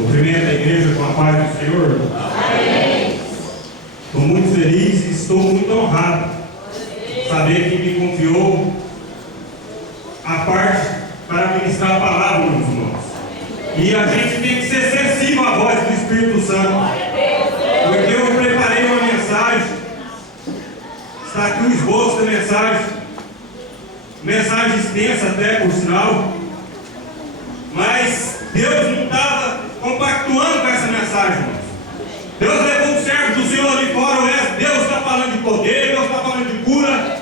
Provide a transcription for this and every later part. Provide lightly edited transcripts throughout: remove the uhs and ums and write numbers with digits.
Cumprimento a igreja com a paz do Senhor. Amém. Estou muito feliz e estou muito honrado saber que me confiou a parte para ministrar a palavra, meus irmãos. E a gente tem que ser sensível à voz do Espírito Santo, porque eu preparei uma mensagem. Está aqui o esboço da mensagem extensa até, por sinal, mas Deus não estava compactuando com essa mensagem, irmãos. Deus levou o servo do Senhor ali fora, Deus está falando de poder, Deus está falando de cura.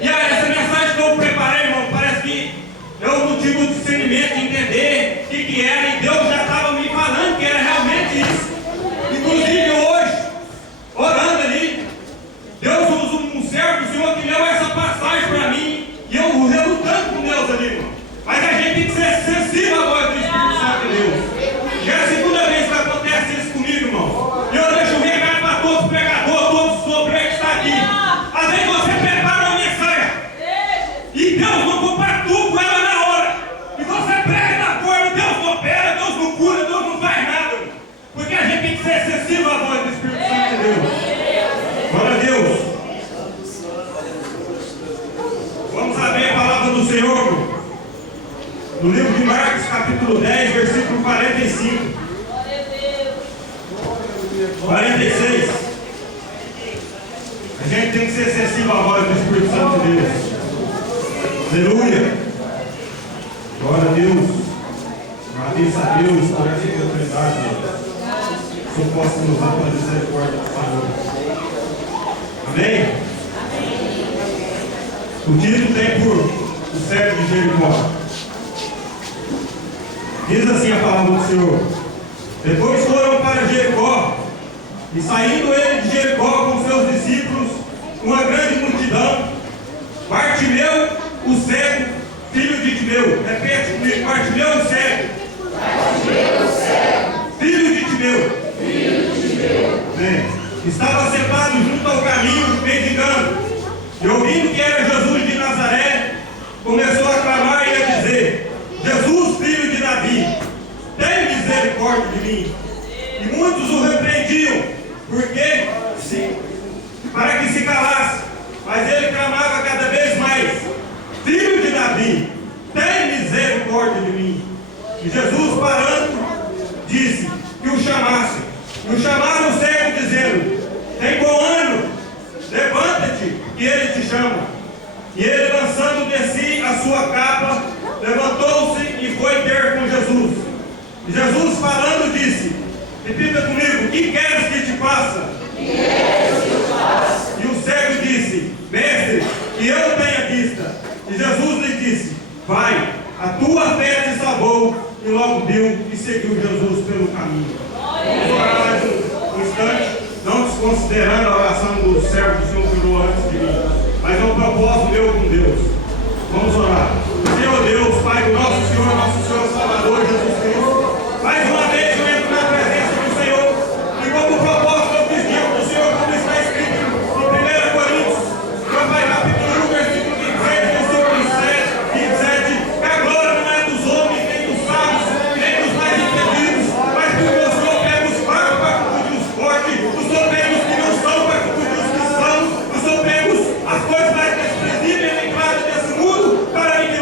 E aí, essa mensagem que eu preparei, irmão, parece que eu não tive o discernimento de entender o que era, e Deus já estava me falando que era realmente isso. Inclusive hoje, orando ali, Deus usa um servo do Senhor que leu essa passagem para mim, e eu relutando com Deus ali, irmão. Mas a gente tem que ser sensível à voz do Espírito Santo de Deus. Já é a segunda vez que acontece isso comigo, irmão. E eu deixo um recado para todos os pregadores, todos os obreiros que estão aqui. Às vezes você prepara uma mensagem e Deus não compactua com ela na hora. E você prega na corda, Deus não opera, Deus não cura, Deus não faz nada. Porque a gente tem que ser sensível à voz do Espírito Santo de Deus. Glória a Deus. Vamos abrir a palavra do Senhor no livro de Marcos, capítulo 10, versículo 45. 46. A gente tem que ser sensível à voz do Espírito Santo de Deus. Aleluia. Glória a Deus. Agradeço a Deus por essa oportunidade. Se eu posso nos dar pela misericórdia do Senhor. Amém? O título tem por o cego de Jericó. Diz assim a palavra do Senhor. Depois foram para Jericó, e saindo ele de Jericó com seus discípulos, uma grande multidão, Bartimeu, o cego, filho de Timeu. Repete comigo: Bartimeu, o cego. Bartimeu, o cego. Filho de Timeu. Filho de Timeu. Bem, estava sentado junto ao caminho, mendigando, e ouvindo que era Jesus de Nazaré, começou a clamar e a dizer: Jesus, filho de Davi, tem misericórdia de mim. E muitos o repreendiam, porque para que se calasse. Mas ele clamava cada vez mais: Filho de Davi, tem misericórdia de mim. E Jesus, parando, disse que o chamasse. E o chamaram o cego, dizendo: Tem bom ânimo, levanta-te, que ele te chama. E ele, lançando de si a sua capa, levantou-se e foi ter com Jesus. E Jesus, falando, disse: Repita comigo: Que queres que te faça? Que queres que te faça? E o cego disse: Mestre, que eu tenha vista. E Jesus lhe disse: Vai, a tua fé te salvou. E logo viu e seguiu Jesus pelo caminho. Vamos orar mais um instante, não desconsiderando a oração do servo do Senhor que orou antes de mim, mas é um propósito meu com Deus. Vamos orar. Senhor Deus, Pai do nosso Senhor Salvador Jesus Cristo, mais uma vez eu entro na presença do Senhor, e como propósito eu fiz diante do Senhor, como está escrito no 1 Coríntios, meu Pai, capítulo 1, versículo 26, versículo 27, que a glória não é dos homens, nem dos sábios, nem dos mais entendidos, mas que o Senhor pega os fracos para confundir os fortes, o Senhor pega os que não são para confundir os que são, o Senhor pega as coisas mais desprezíveis e claras desse mundo para me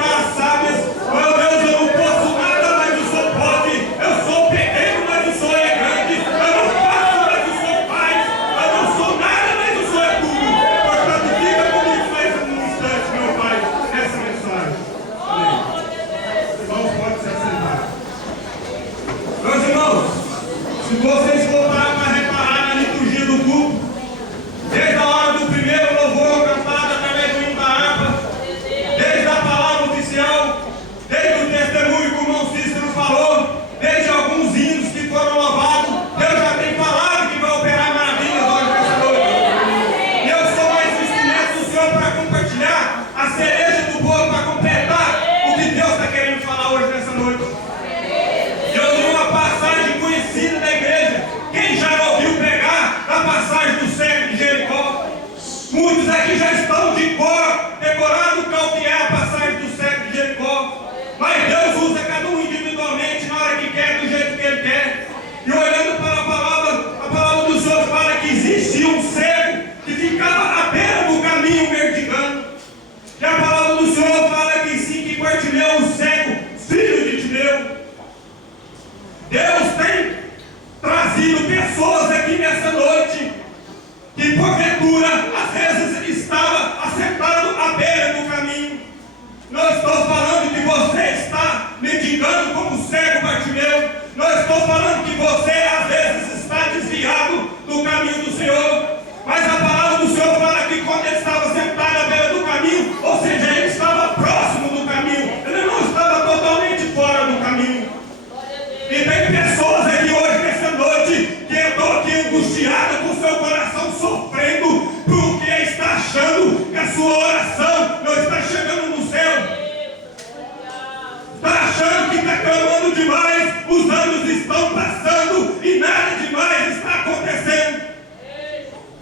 Deus tem trazido pessoas aqui nessa noite que porventura às vezes estava assentado à beira do caminho. Não estou falando que você está mendigando como cego Bartimeu. Não estou falando que você às vezes está desviado do caminho do Senhor. Mas a palavra do Senhor fala que quando ele estava sentado à beira do caminho, ou seja, ele estava próximo do caminho, ele não estava totalmente fora do caminho. E tem pessoas aqui hoje, nessa noite, que estão aqui angustiadas, com seu coração sofrendo, porque está achando que a sua oração não está chegando no céu. Está achando que está clamando demais, os anos estão passando e nada demais está acontecendo.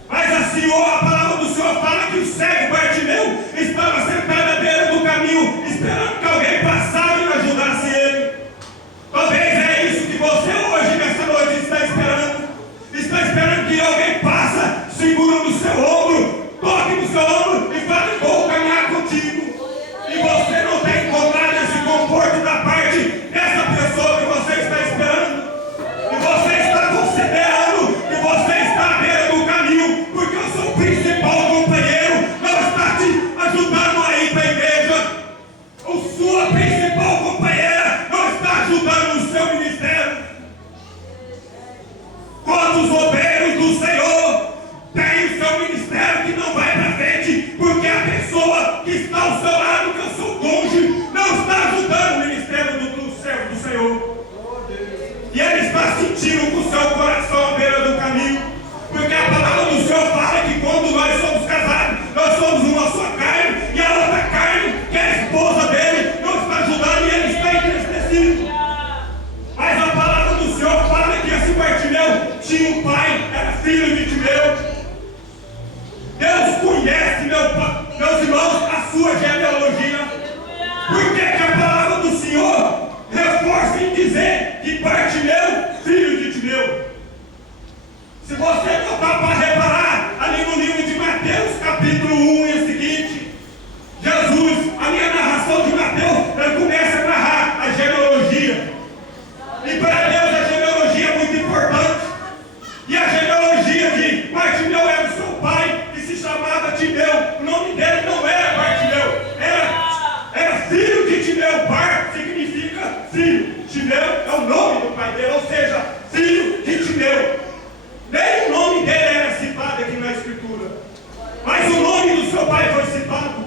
Mas a palavra do Senhor fala que o cego Bartimeu estava sentado à beira do caminho, esperando que alguém passasse e ajudasse ele. Talvez é isso que você hoje, nessa noite, está esperando. Está esperando que alguém passe, segura no seu ombro, toque no seu ombro e fale, vou caminhar contigo. E você não tem encontrado esse conforto da parte dessa pessoa que você está esperando. E você está considerando que você está à beira do caminho, porque o seu principal companheiro não está te ajudando a ir para a igreja. A sua principal companheira não está ajudando no seu ministério. Quantos obreiros do Senhor têm o seu ministério que não vai para frente, porque a pessoa que está ao seu lado, que é o seu cônjuge, não está ajudando o ministério do servo do Senhor. E ele está sentindo com o seu coração à beira do caminho, porque a palavra do Senhor fala que quando nós somos casados, nós somos uma só carne, e a outra carne, que é a esposa dele, não está ajudando e ele está entristecido. Mas a palavra do Senhor fala que esse Bartimeu tinha um pai, era filho de Timeu. Deus conhece, meus irmãos, a sua genealogia. Por que a palavra do Senhor reforça em dizer que Bartimeu, filho de Timeu? Se você botar para reparar ali no livro de Mateus, capítulo 1 e seguinte, Jesus, a minha narração de Mateus, ele começa a narrar a genealogia. E para Deus a genealogia é muito importante. E a genealogia de Bartimeu era o seu pai, que se chamava Timeu. O nome dele não era Bartimeu, era filho de Timeu. Bar significa filho. Timeu é o nome do pai dele, ou seja, filho de Timeu. Nem o nome dele era citado aqui na Escritura, mas o nome do seu pai foi citado.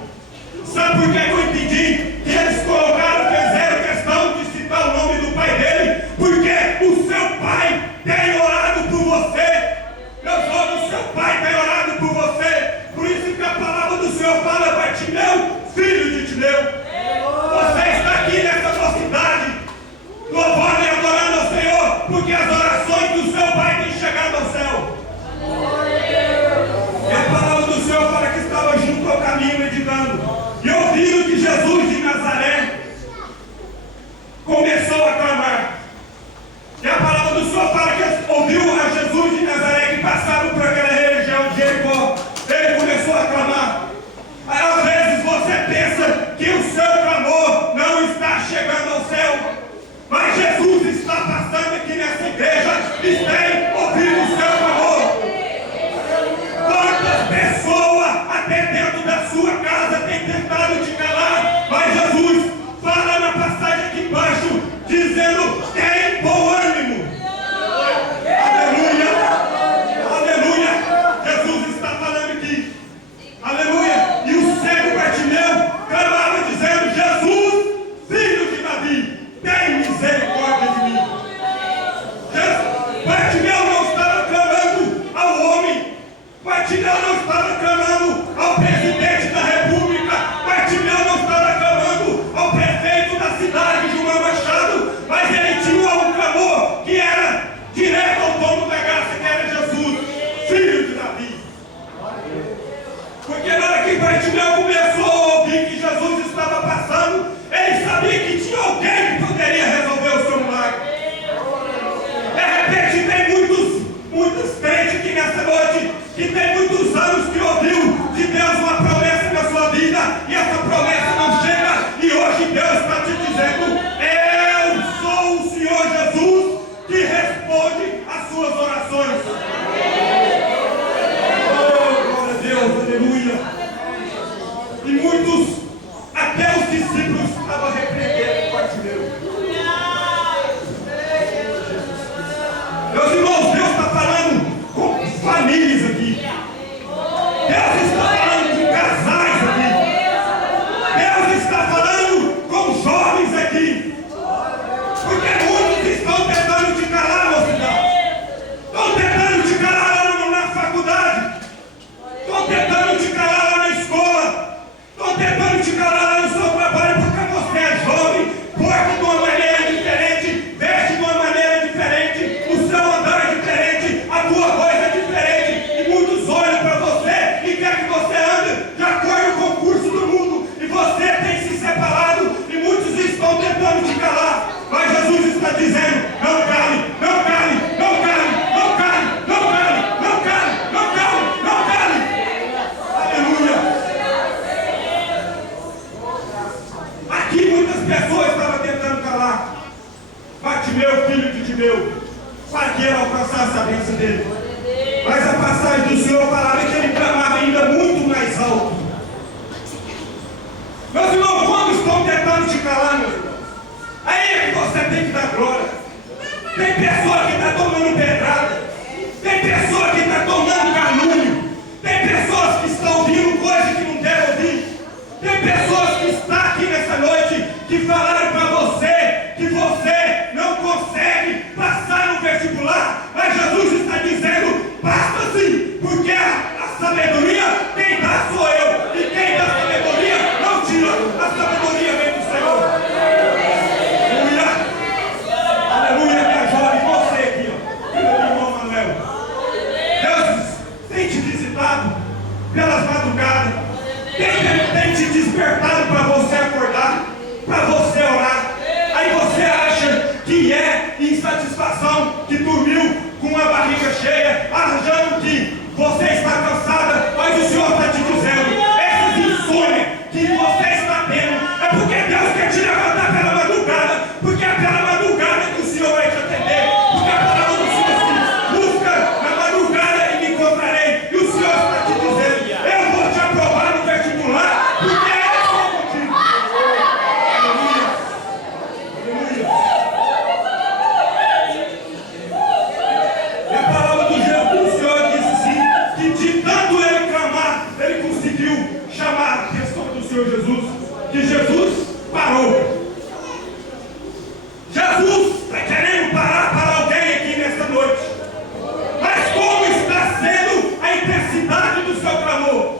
Sabe por que eu entendi que eles fizeram questão de citar o nome do pai dele? Porque o seu pai tem orado por você. Meus olhos, o seu pai tem orado por você. Por isso que a palavra do Senhor fala, Bartimeu, filho de Timeu. Você está aqui nessa mocidade, louvando e adorando ao Senhor, porque as orações do seu pai têm chegado ao céu. E a palavra do Senhor fala que estava junto ao caminho meditando, e ouviram que Jesus de Nazaré começou a clamar. E a palavra do Senhor fala que ouviu a Jesus de Nazaré que passava por aquela região de Jericó. Ele começou a clamar. Aí, às vezes você pensa que o seu clamor não está chegando ao céu, mas Jesus está passando aqui nessa igreja e tem ouvido o seu clamor. Quantas pessoas até dentro da sua casa têm tentado te calar, mas Jesus fala na passagem aqui embaixo, dizendo, tem bom ânimo. Aleluia, aleluia, Jesus está falando aqui, aleluia. E o cego Bartimeu clamava dizendo, Jesus, filho de Davi, tem misericórdia de mim. Bartimeu não estava clamando ao homem, Bartimeu não estava clamando ao presidente da república, Bartimeu não estava clamando ao prefeito da cidade, Gilmar Machado, mas ele tinha um clamor que era direto ao dono da graça, que era Jesus, filho de Davi. Porque na hora que Bartimeu começou a ouvir que Jesus estava passando, ele sabia que tinha alguém que poderia resolver o seu milagre. De repente tem muitos crentes aqui nessa noite que tem muitos anos que ouviu de Timeu, filho de Timeu, para que ele alcançasse a bênção dele. Mas a passagem do Senhor falava que ele clamava ainda muito mais alto. Meus irmãos, quando estão tentando te calar, meus irmãos, aí é que você tem que dar glória. Tem pessoa que está tomando pedrada, tem pessoa que está tomando calúnio, tem pessoas que estão ouvindo coisas que não devem ouvir, tem pessoas que estão aqui nessa noite que falaram para você que você não consegue passar no vestibular, mas Jesus está dizendo, basta sim, porque a sabedoria quem dá sou eu, e quem dá sabedoria não tira, a sabedoria vem do Senhor. Aleluia, minha jovem, você aqui, ó, filho do irmão Manuel. Deus tem te visitado pelas madrugadas, tem te despertado para você acordar, para você orar. Aí você acha que é insatisfação, que dormiu com a barriga cheia, achando que você está cansada, mas o Senhor está te dizendo, essas insônias que você está tendo, é porque Deus quer te levantar pela madrugada, porque é pela madrugada que o Senhor vai te atender, porque a palavra do Senhor diz, busca na madrugada e me encontrarei, e o Senhor está te dizendo, eu vou te aprovar no vestibular, porque é assim contigo. Aleluia, aleluia. E a palavra do Senhor diz assim, que de tanto ele clamar, ele conseguiu chamar a atenção do Senhor Jesus, que Jesus parou. Jesus está querendo parar para alguém aqui nesta noite. Mas como está sendo a intensidade do seu clamor?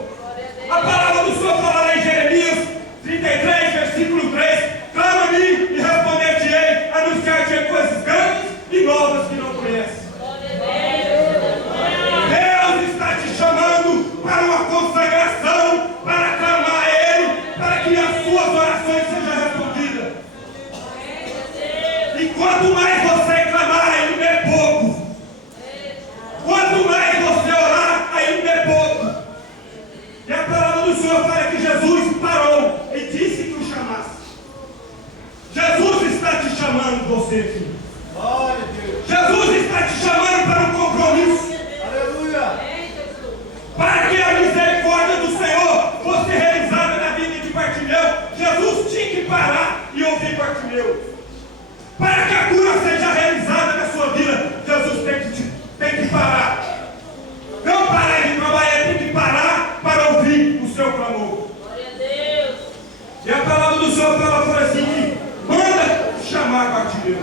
A palavra do Senhor fala lá em Jeremias 33, versículo 3, clama-me e responder-te-ei, anunciar-te-ei coisas grandes e novas que não conheces. Deus está te chamando para uma consagração, para clamar a Ele, para que as suas orações sejam respondidas. E quanto mais você clamar, ainda é pouco. Quanto mais você orar, ainda é pouco. E a palavra do Senhor fala que Jesus parou e disse que o chamasse. Jesus está te chamando, você, filho. Jesus está te chamando para um compromisso. Para que a misericórdia do Senhor fosse realizada na vida de Bartimeu, Jesus tinha que parar e ouvir Bartimeu. Para que a cura seja realizada na sua vida, Jesus tem que parar. Não parar de trabalhar, tem que parar para ouvir o seu clamor. E a palavra do Senhor fala assim que manda chamar Bartimeu.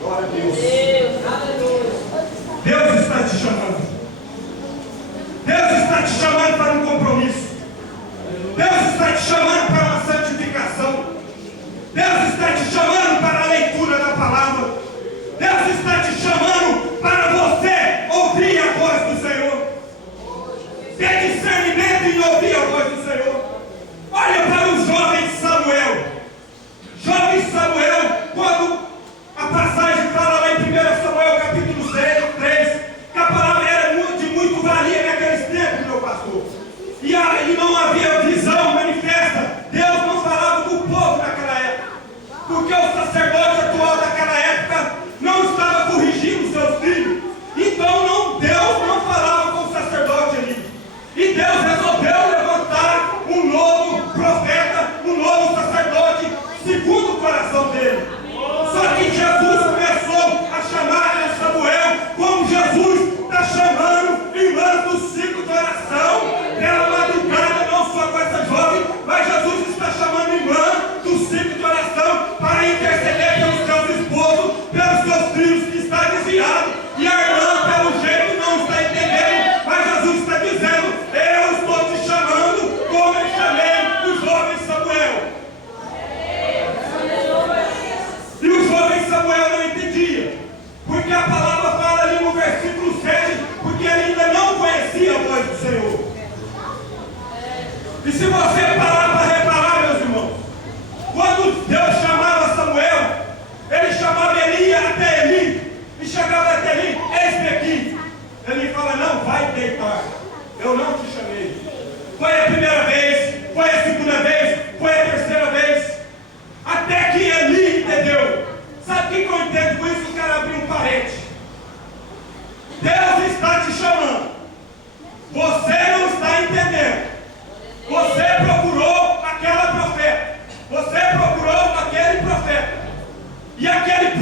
Glória a Deus. Deus está te chamando. Deus está te chamando para um compromisso. Deus está te chamando para uma santificação. Deus está te chamando para a leitura da palavra. Deus está te chamando para você ouvir a voz do Senhor. Ter discernimento em ouvir a voz do Senhor. Olha para o jovem Samuel. Jovem Samuel, quando a passagem fala lá em 1 Samuel capítulo 3, que a palavra era de muito valia naqueles tempos, meu pastor. E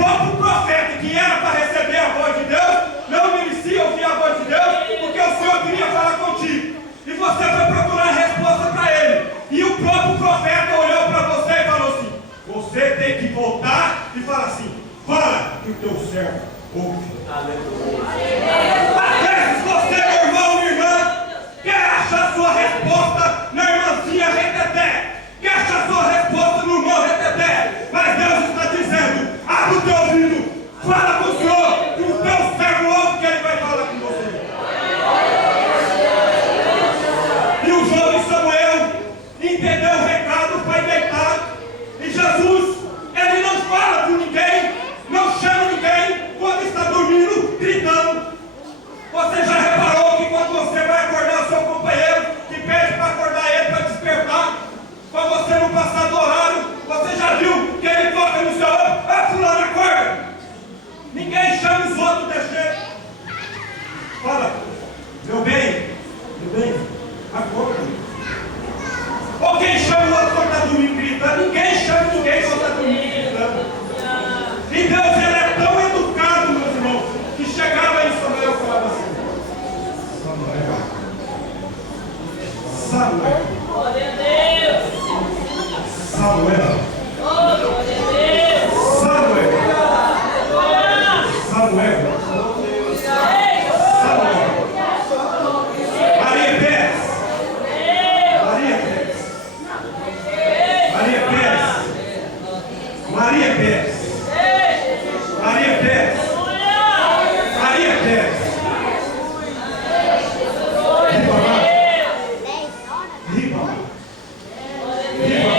próprio profeta, que era para receber a voz de Deus, não merecia ouvir a voz de Deus, porque o Senhor queria falar contigo. E você foi procurar a resposta para ele. E o próprio profeta olhou para você e falou assim: você tem que voltar e falar assim: fala que o teu servo ouve. Às vezes você, meu irmão, minha irmã, quer achar sua resposta na irmãzinha reteté, quer achar sua resposta no irmão reteté, mas Deus está dizendo: abre o teu ouvido, fala com o Senhor, que o teu servo ouve, que ele vai falar com você. E o jovem Samuel entendeu o recado, foi deitado. E Jesus, ele não fala com ninguém, não chama ninguém quando está dormindo, gritando. Você já reparou que quando você vai acordar o seu companheiro, que pede para acordar ele, para despertar, para você não passar do horário, você já viu que ele toca no seu ombro: ah, fulano, acorda. Ninguém chama os outros desse jeito. Fala: meu bem, acorda. Ou quem chama o outro quando está dormindo gritando? Ninguém chama ninguém quando está dormindo gritando. E Deus, ele é tão educado, meus irmãos, que chegava em Samuel e falava assim: Samuel. Glória a Deus. Samuel. Glória a Deus. Samuel. Samuel. Maria Pérez. Maria Pérez. Maria Pérez. Maria Pérez. Maria Pérez. Maria Pérez. Riba. Riba.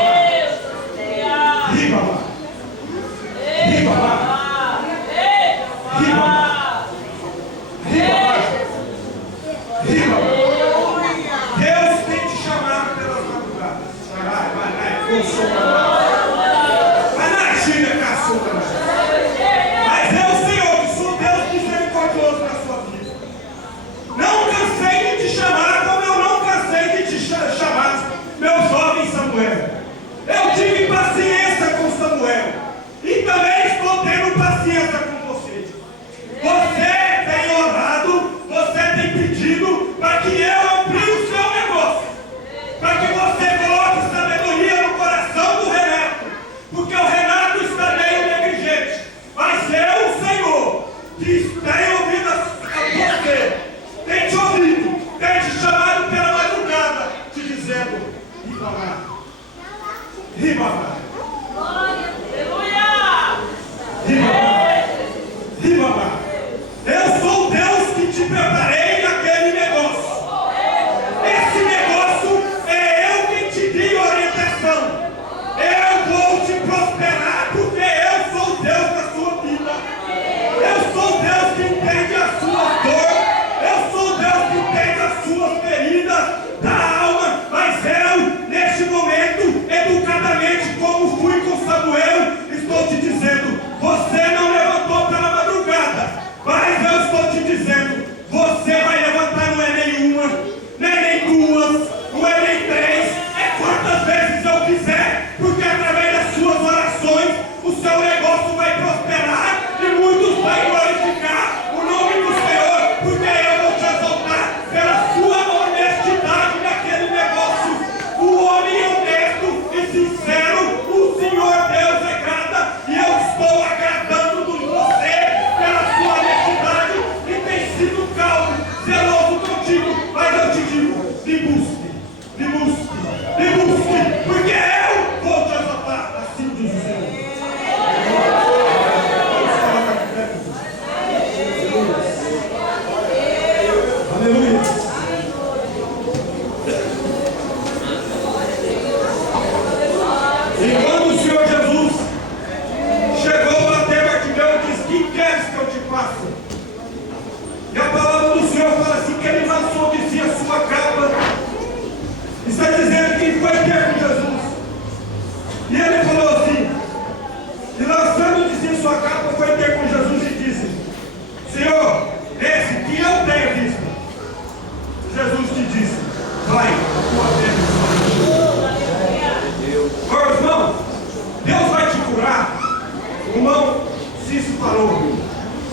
falou.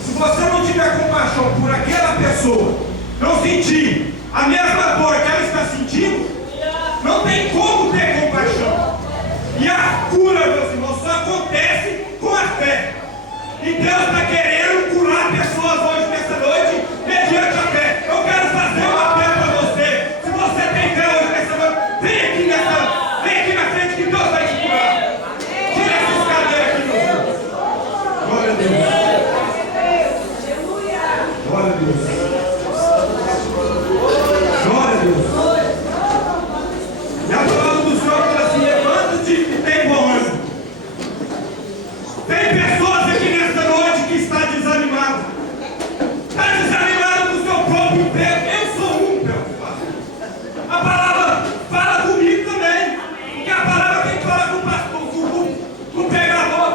Se você não tiver compaixão por aquela pessoa, não sentir a mesma dor que ela está sentindo, não tem como ter compaixão. E a cura, meus irmãos, só acontece com a fé. E Deus está querendo curar pessoas hoje, nessa noite, mediante a fé. Eu quero fazer um apelo para você. Se você tem fé hoje, nessa noite, vem aqui na frente que Deus vai te curar. Tira essas cadeiras aqui, meu Deus. Glória a Deus. Glória a Deus. Glória a Deus. E a palavra do Senhor fala assim: levanta-te e tem bom ânimo. Tem pessoas aqui nesta noite que está desanimado. Está desanimado com o seu próprio emprego. Eu sou um, meu Pai. A palavra fala comigo também. Porque a palavra tem que falar com o pastor, com o pregador.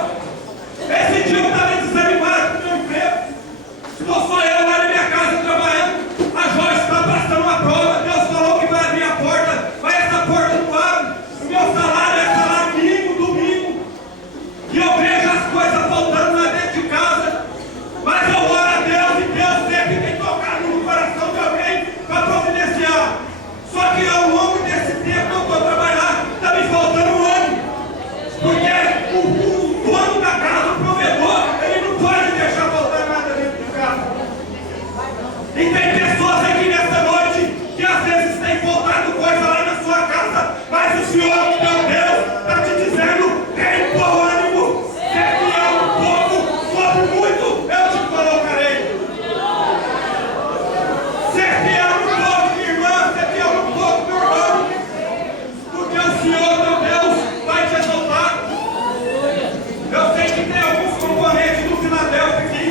Esse dia eu estava desanimado com o meu emprego. Estou só eu lá na minha casa trabalhando. A Joyce está passando uma prova. Deus falou que vai abrir a porta. Mas essa porta não abre. O meu salário é salário mínimo, domingo. E eu vejo as coisas faltando lá dentro de casa. Mas eu oro a Deus e Deus sempre tem tocado no coração de alguém para providenciar. Só que ao longo desse tempo eu estou trabalhando. Está me faltando um ano. Porque o dono da casa, o provedor, ele não pode deixar faltar nada dentro de casa. E tem pessoas aqui nessa noite que às vezes tem faltado coisa lá na sua casa, mas o Senhor, meu Deus, está te dizendo: tem bom ânimo, ser fiel um pouco, sobre muito eu te colocarei. Ser fiel um pouco, minha irmã, ser fiel um pouco, meu irmão, porque o Senhor, meu Deus, vai te exaltar. Eu sei que tem alguns componentes do Filadélfia aqui,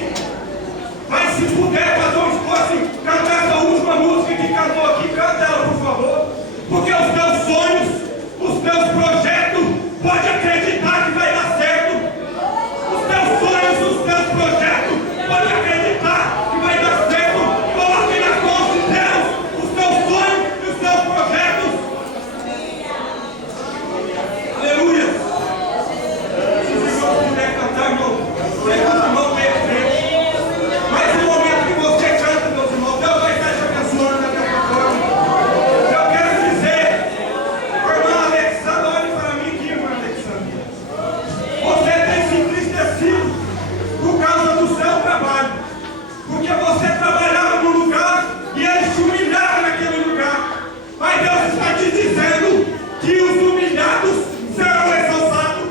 mas se puder fazer um esforço, cantar essa última música que cantou aqui, canta ela, por favor. Porque os teus sonhos, os teus projetos, pode acreditar que vai dar certo. Os teus sonhos, os teus projetos, pode acreditar que vai dar certo. Coloque nas mãos de Deus os teus sonhos e os teus projetos. Aleluia. Se os irmãos puderem cantar, irmão, sei que os irmãos vêm à frente. Mas no momento que você canta, meus irmãos, Deus vai estar te abençoando da mesma forma. Eu quero dizer, irmã Alexandra, olhe para mim aqui, irmã Alexandra. Você tem se entristecido por causa do seu trabalho. Porque você trabalhava num lugar e eles te humilharam naquele lugar. Mas Deus está te dizendo que os humilhados serão exaltados.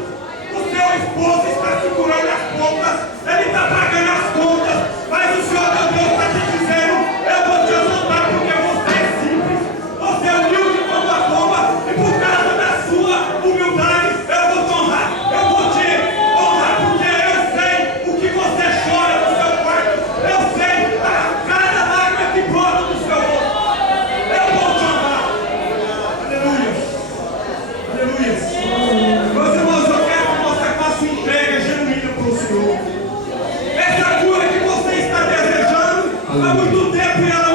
O seu esposo está segurando as pontas, ele está pagando as contas, mas o Senhor, meu Deus, está te dizendo: eu vou te exaltar porque você é simples, você é humilde como a pomba, e por causa da sua humildade eu vou te honrar, eu vou te honrar, porque eu sei o que você chora no seu quarto, eu sei cada lágrima que brota do seu rosto, eu vou te honrar. Aleluia. Aleluia. Meus irmãos, eu quero que você faça uma entrega genuína para o Senhor. Essa cura que você está desejando há muito tempo e ela